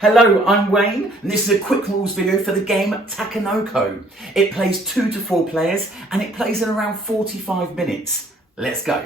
Hello, I'm Wayne, and this is a quick rules video for the game Takenoko. It plays 2 to 4 players, and it plays in around 45 minutes. Let's go.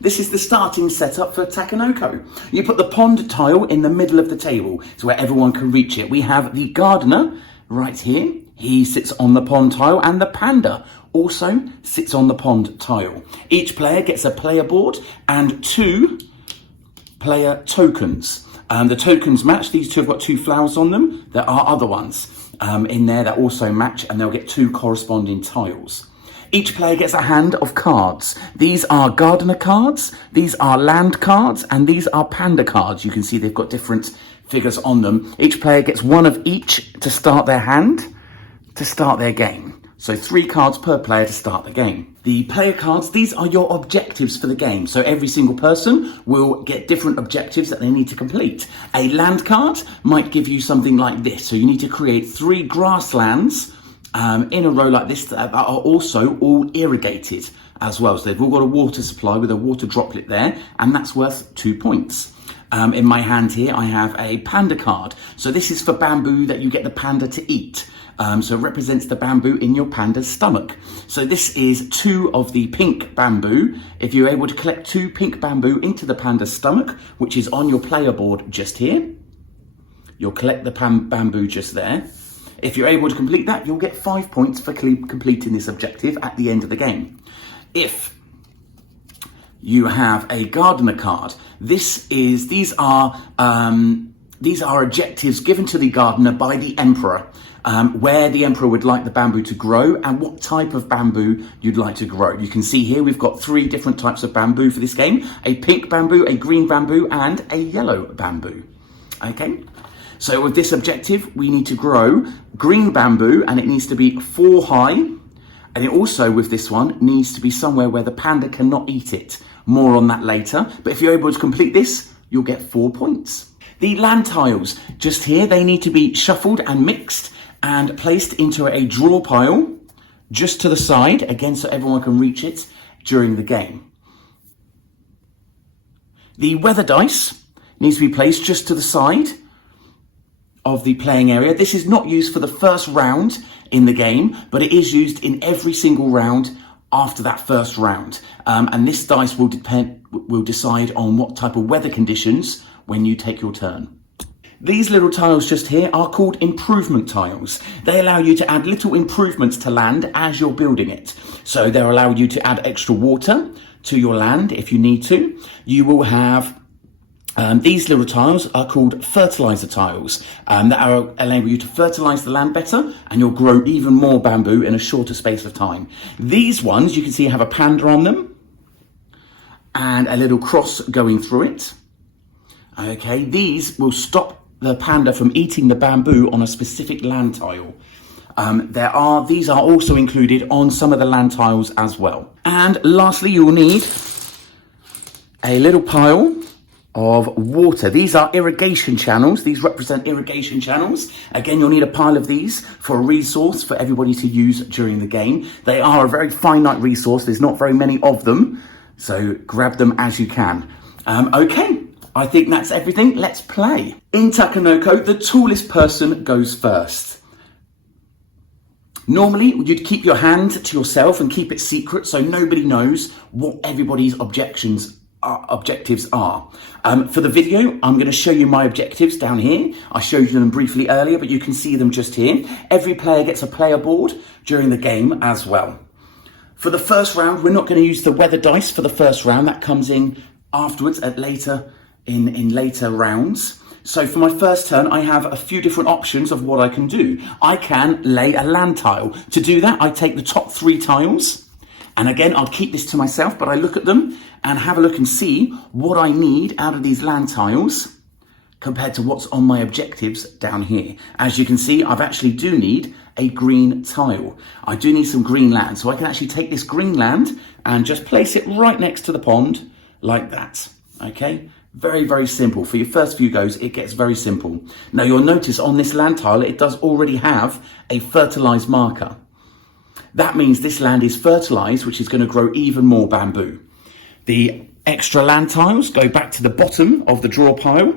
This is the starting setup for Takenoko. You put the pond tile in the middle of the table, so where everyone can reach it. We have the gardener right here. He sits on the pond tile, and the panda also sits on the pond tile. Each player gets a player board and 2 player tokens. The tokens match. These 2 have got 2 flowers on them. There are other ones in there that also match, and they'll get 2 corresponding tiles. Each player gets a hand of cards. These are gardener cards, these are land cards, and these are panda cards. You can see they've got different figures on them. Each player gets 1 of each to start their hand, to start their game. So 3 cards per player to start the game. The player cards, these are your objectives for the game. So every single person will get different objectives that they need to complete. A land card might give you something like this. So you need to create 3 grasslands in a row like this that are also all irrigated as well. So they've all got a water supply with a water droplet there, and that's worth 2 points. In my hand here, I have a panda card. So this is for bamboo that you get the panda to eat. So it represents the bamboo in your panda's stomach. So this is 2 of the pink bamboo. If you're able to collect 2 pink bamboo into the panda's stomach, which is on your player board just here, you'll collect the bamboo just there. If you're able to complete that, you'll get 5 points for completing this objective at the end of the game. If you have a gardener card, these are objectives given to the gardener by the emperor. Where the emperor would like the bamboo to grow and what type of bamboo you'd like to grow. You can see here we've got 3 different types of bamboo for this game: a pink bamboo, a green bamboo, and a yellow bamboo. Okay, so with this objective we need to grow green bamboo, and it needs to be 4 high, and it also with this one needs to be somewhere where the panda cannot eat it. More on that later, but if you're able to complete this, you'll get 4 points. The land tiles just here, they need to be shuffled and mixed and placed into a draw pile just to the side, again, so everyone can reach it during the game. The weather dice needs to be placed just to the side of the playing area. This is not used for the first round in the game, but it is used in every single round after that first round. And this dice will decide on what type of weather conditions when you take your turn. These little tiles just here are called improvement tiles. They allow you to add little improvements to land as you're building it. So they'll allow you to add extra water to your land if you need to. You will have these little tiles are called fertilizer tiles that allow you to fertilize the land better, and you'll grow even more bamboo in a shorter space of time. These ones you can see have a panda on them and a little cross going through it. Okay, these will stop the panda from eating the bamboo on a specific land tile. These are also included on some of the land tiles as well. And lastly, you will need a little pile of water. These are irrigation channels. These represent irrigation channels. Again, you'll need a pile of these for a resource for everybody to use during the game. They are a very finite resource. There's not very many of them, so grab them as you can. Okay. I think that's everything. Let's play. In Takenoko, the tallest person goes first. Normally, you'd keep your hand to yourself and keep it secret so nobody knows what everybody's objectives are. For the video, I'm going to show you my objectives down here. I showed you them briefly earlier, but you can see them just here. Every player gets a player board during the game as well. For the first round, we're not going to use the weather dice for the first round. That comes in afterwards at later rounds. So for my first turn, I have a few different options of what I can do. I can lay a land tile. To do that, I take the top 3 tiles, and again, I'll keep this to myself, but I look at them and have a look and see what I need out of these land tiles compared to what's on my objectives down here. As you can see, I actually do need a green tile. I do need some green land, so I can actually take this green land and just place it right next to the pond like that. Okay? Very, very simple. For your first few goes, it gets very simple. Now you'll notice on this land tile, it does already have a fertilized marker. That means this land is fertilized, which is going to grow even more bamboo. The extra land tiles, go back to the bottom of the draw pile,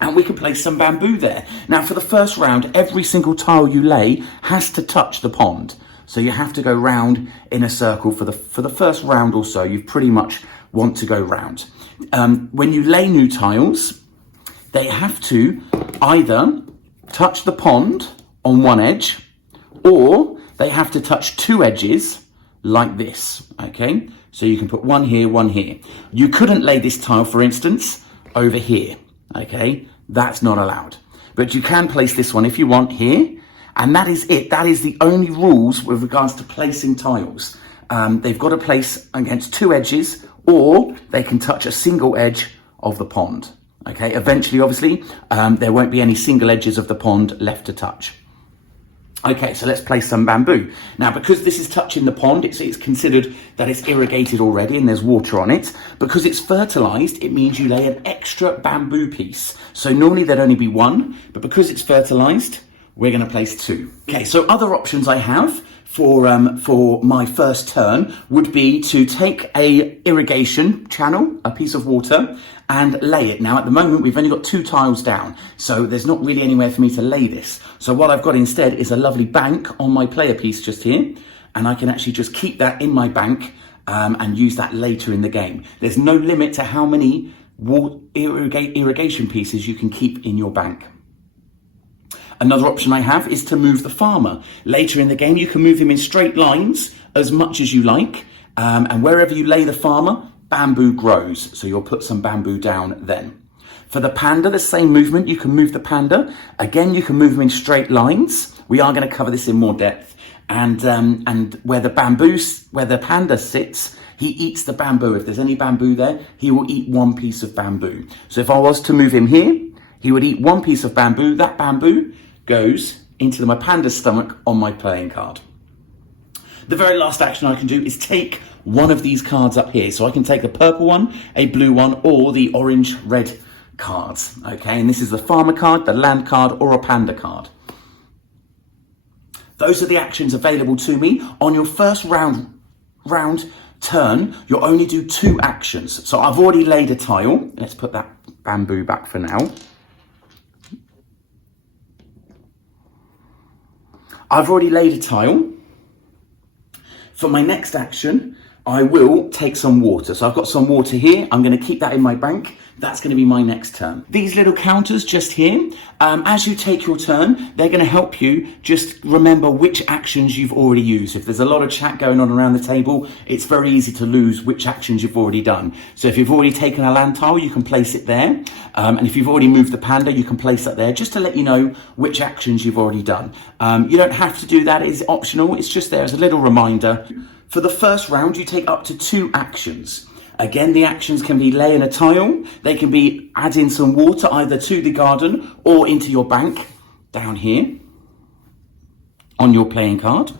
and we can place some bamboo there. Now for the first round, every single tile you lay has to touch the pond. So you have to go round in a circle for the first round or so. You pretty much want to go round. When you lay new tiles, they have to either touch the pond on one edge, or they have to touch two edges like this, okay? So you can put one here, one here. You couldn't lay this tile, for instance, over here, okay? That's not allowed. But you can place this one if you want here, and that is it. That is the only rules with regards to placing tiles. They've got to place against two edges, or they can touch a single edge of the pond, okay? Eventually, obviously, there won't be any single edges of the pond left to touch. Okay, so let's place some bamboo. Now, because this is touching the pond, it's considered that it's irrigated already and there's water on it. Because it's fertilized, it means you lay an extra bamboo piece. So normally there'd only be one, but because it's fertilized, we're going to place two. Okay, so other options I have for my first turn would be to take a irrigation channel, a piece of water, and lay it. Now at the moment we've only got two tiles down, so there's not really anywhere for me to lay this. So what I've got instead is a lovely bank on my player piece just here, and I can actually just keep that in my bank and use that later in the game. There's no limit to how many irrigation pieces you can keep in your bank. Another option I have is to move the farmer. Later in the game, you can move him in straight lines as much as you like. And wherever you lay the farmer, bamboo grows. So you'll put some bamboo down then. For the panda, the same movement. You can move the panda. Again, you can move him in straight lines. We are going to cover this in more depth. And where the panda sits, he eats the bamboo. If there's any bamboo there, he will eat one piece of bamboo. So if I was to move him here, he would eat one piece of bamboo. That bamboo goes into my panda's stomach on my playing card. The very last action I can do is take one of these cards up here. So I can take the purple one, a blue one, or the orange-red cards. Okay, and this is the farmer card, the land card, or a panda card. Those are the actions available to me. On your first round turn, you'll only do two actions. So I've already laid a tile. Let's put that bamboo back for now. I've already laid a tile. For my next action, I will take some water. So I've got some water here. I'm going to keep that in my bank. That's going to be my next turn. These little counters just here, as you take your turn, they're going to help you just remember which actions you've already used. If there's a lot of chat going on around the table, it's very easy to lose which actions you've already done. So if you've already taken a land tile, you can place it there. And if you've already moved the panda, you can place that there just to let you know which actions you've already done. You don't have to do that. It's optional. It's just there as a little reminder. For the first round, you take up to two actions. Again, the actions can be laying a tile. They can be adding some water either to the garden or into your bank down here on your playing card.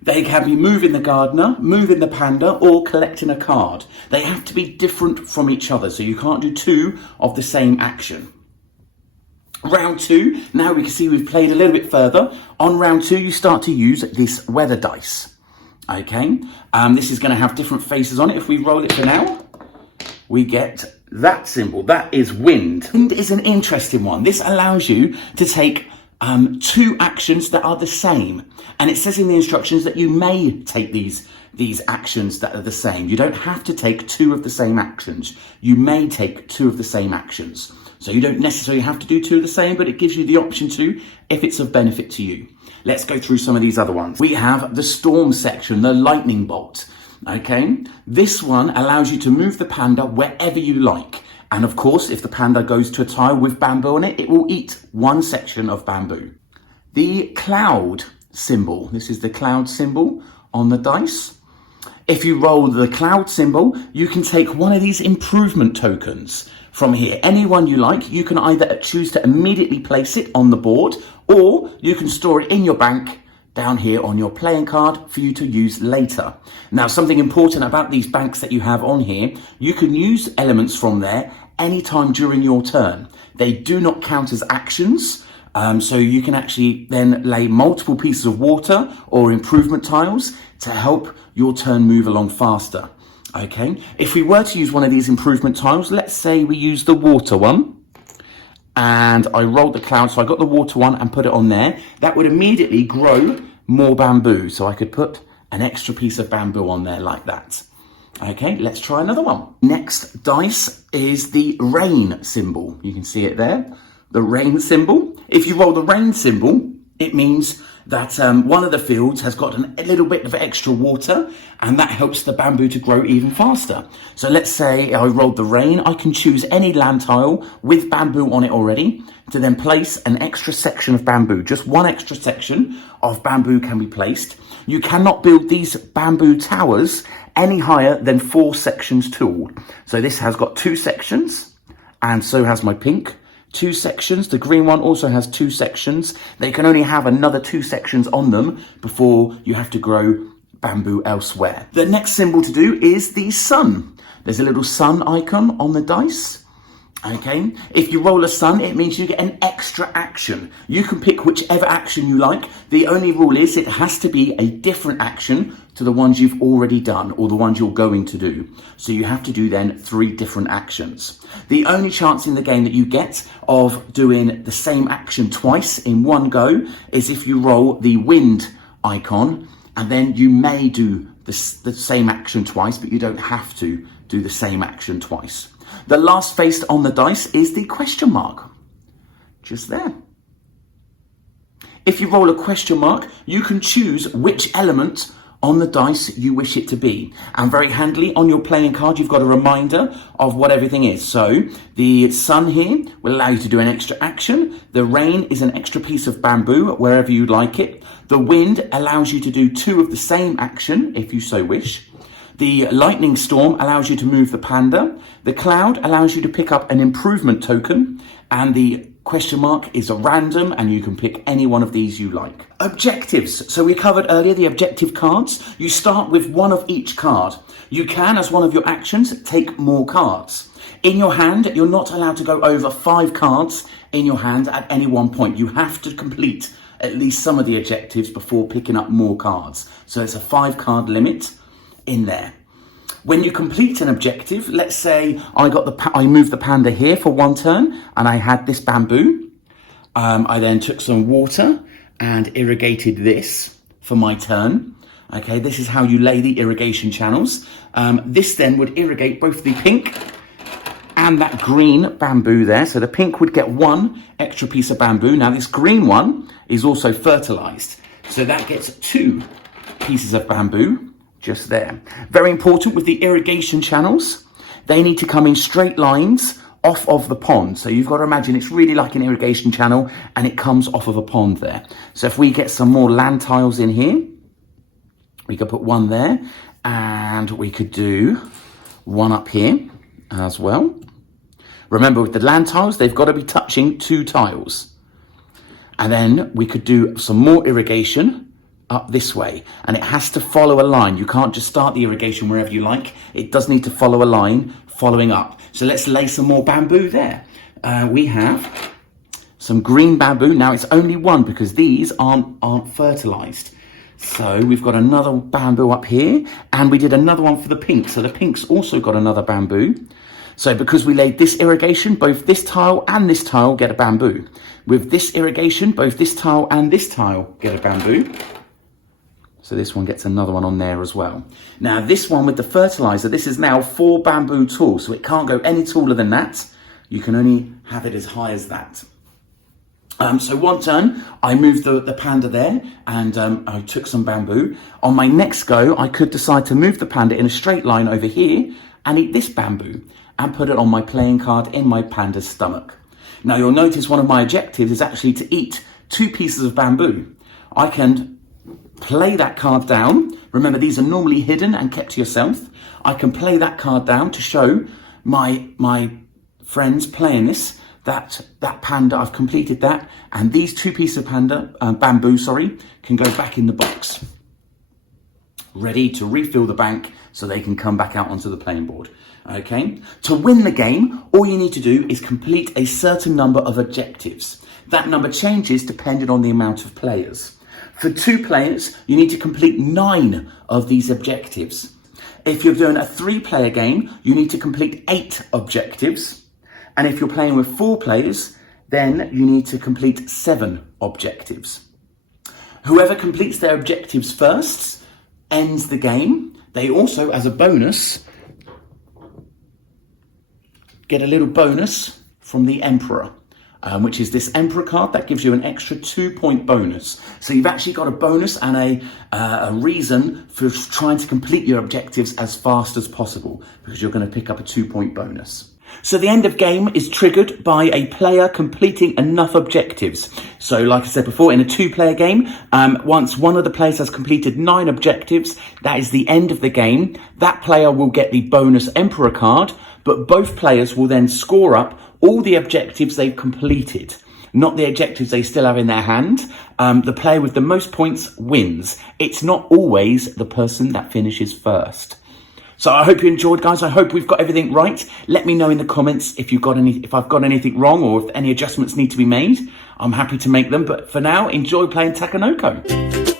They can be moving the gardener, moving the panda, or collecting a card. They have to be different from each other, so you can't do two of the same action. Round two, now we can see we've played a little bit further. On round two, you start to use this weather dice. Okay, this is going to have different faces on it. If we roll it for now, we get that symbol. That is wind. Wind is an interesting one. This allows you to take two actions that are the same. And it says in the instructions that you may take these actions that are the same. You don't have to take two of the same actions. You may take two of the same actions. So you don't necessarily have to do two of the same, but it gives you the option to if it's of benefit to you. Let's go through some of these other ones. We have the storm section, the lightning bolt. Okay, this one allows you to move the panda wherever you like. And of course, if the panda goes to a tile with bamboo on it, it will eat one section of bamboo. The cloud symbol. This is the cloud symbol on the dice. If you roll the cloud symbol, you can take one of these improvement tokens from here. Any one you like. You can either choose to immediately place it on the board, or you can store it in your bank down here on your playing card for you to use later. Now, something important about these banks that you have on here, you can use elements from there anytime during your turn. They do not count as actions. So you can actually then lay multiple pieces of water or improvement tiles to help your turn move along faster. Okay, if we were to use one of these improvement tiles, let's say we use the water one, and I rolled the cloud, so I got the water one and put it on there, that would immediately grow more bamboo. So I could put an extra piece of bamboo on there like that. Okay, let's try another one. Next dice is the rain symbol. You can see it there, the rain symbol. If you roll the rain symbol, it means that one of the fields has got a little bit of extra water, and that helps the bamboo to grow even faster. So let's say I rolled the rain. I can choose any land tile with bamboo on it already to then place an extra section of bamboo. Just one extra section of bamboo can be placed. You cannot build these bamboo towers any higher than 4 sections tall. So this has got 2 sections, and so has my pink. 2 sections. The green one also has 2 sections. They can only have another 2 sections on them before you have to grow bamboo elsewhere. The next symbol to do is the sun. There's a little sun icon on the dice. Okay, if you roll a sun, it means you get an extra action. You can pick whichever action you like. The only rule is it has to be a different action to the ones you've already done or the ones you're going to do. So you have to do then 3 different actions. The only chance in the game that you get of doing the same action twice in one go is if you roll the wind icon, and then you may do the same action twice, but you don't have to do the same action twice. The last face on the dice is the question mark, just there. If you roll a question mark, you can choose which element on the dice you wish it to be. And very handily, on your playing card, you've got a reminder of what everything is. So the sun here will allow you to do an extra action. The rain is an extra piece of bamboo, wherever you like it. The wind allows you to do 2 of the same action, if you so wish. The lightning storm allows you to move the panda. The cloud allows you to pick up an improvement token. And the question mark is a random, and you can pick any one of these you like. Objectives. So we covered earlier the objective cards. You start with 1 of each card. You can, as one of your actions, take more cards. In your hand, you're not allowed to go over 5 cards in your hand at any one point. You have to complete at least some of the objectives before picking up more cards. So it's a 5 card limit in there. When you complete an objective, let's say I moved the panda here for 1 turn and I had this bamboo. I then took some water and irrigated this for my turn. Okay, this is how you lay the irrigation channels. This then would irrigate both the pink and that green bamboo there. So the pink would get 1 extra piece of bamboo. Now this green one is also fertilized. So that gets 2 pieces of bamboo. Just there. Very important with the irrigation channels, they need to come in straight lines off of the pond. So you've got to imagine it's really like an irrigation channel and it comes off of a pond there. So if we get some more land tiles in here, we could put 1 there, and we could do 1 up here as well. Remember, with the land tiles, they've got to be touching 2 tiles. And then we could do some more irrigation up this way, and it has to follow a line. You can't just start the irrigation wherever you like. It does need to follow a line following up. So let's lay some more bamboo there. We have some green bamboo. Now it's only 1 because these aren't fertilized. So we've got another bamboo up here, and we did another one for the pink. So the pink's also got another bamboo. So because we laid this irrigation, both this tile and this tile get a bamboo. With this irrigation, both this tile and this tile get a bamboo. So this one gets another one on there as well. Now this one with the fertilizer, this is now 4 bamboo tall, so it can't go any taller than that. You can only have it as high as that. So 1 turn, I moved the panda there, and I took some bamboo. On my next go, I could decide to move the panda in a straight line over here and eat this bamboo and put it on my playing card in my panda's stomach. Now you'll notice one of my objectives is actually to eat 2 pieces of bamboo. I can play that card down. Remember, these are normally hidden and kept to yourself. I can play that card down to show my friends playing this, that panda, I've completed that, and these 2 pieces of bamboo, can go back in the box, ready to refill the bank so they can come back out onto the playing board. Okay, to win the game, all you need to do is complete a certain number of objectives. That number changes depending on the amount of players. For 2 players, you need to complete 9 of these objectives. If you're doing a 3-player game, you need to complete 8 objectives. And if you're playing with 4 players, then you need to complete 7 objectives. Whoever completes their objectives first ends the game. They also, as a bonus, get a little bonus from the Emperor, which is this Emperor card that gives you an extra 2-point bonus. So you've actually got a bonus and a reason for trying to complete your objectives as fast as possible, because you're going to pick up a 2-point bonus. So the end of game is triggered by a player completing enough objectives. So like I said before, in a 2-player game, once one of the players has completed 9 objectives, that is the end of the game. That player will get the bonus Emperor card, but both players will then score up all the objectives they've completed, not the objectives they still have in their hand. The player with the most points wins. It's not always the person that finishes first. So I hope you enjoyed, guys. I hope we've got everything right. Let me know in the comments if I've got anything wrong or if any adjustments need to be made. I'm happy to make them. But for now, enjoy playing Takenoko.